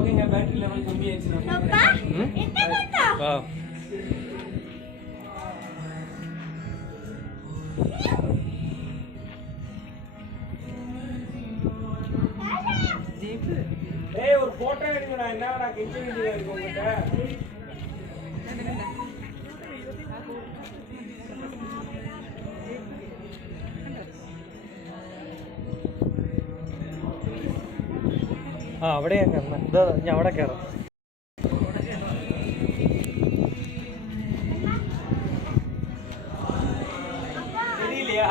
ஓகேங்க battery level கம்மியாயிடுச்சு அப்பா என்ன பண்ணா வா ஏய் ஒரு போட்டோ எடுங்கடா என்னடா கெஞ்ச வேண்டியதா இருக்கு உங்ககிட்ட അവിടെയാ കയറണം ഇതാ ഞാൻ അവിടെ കയറാം தெரியலையா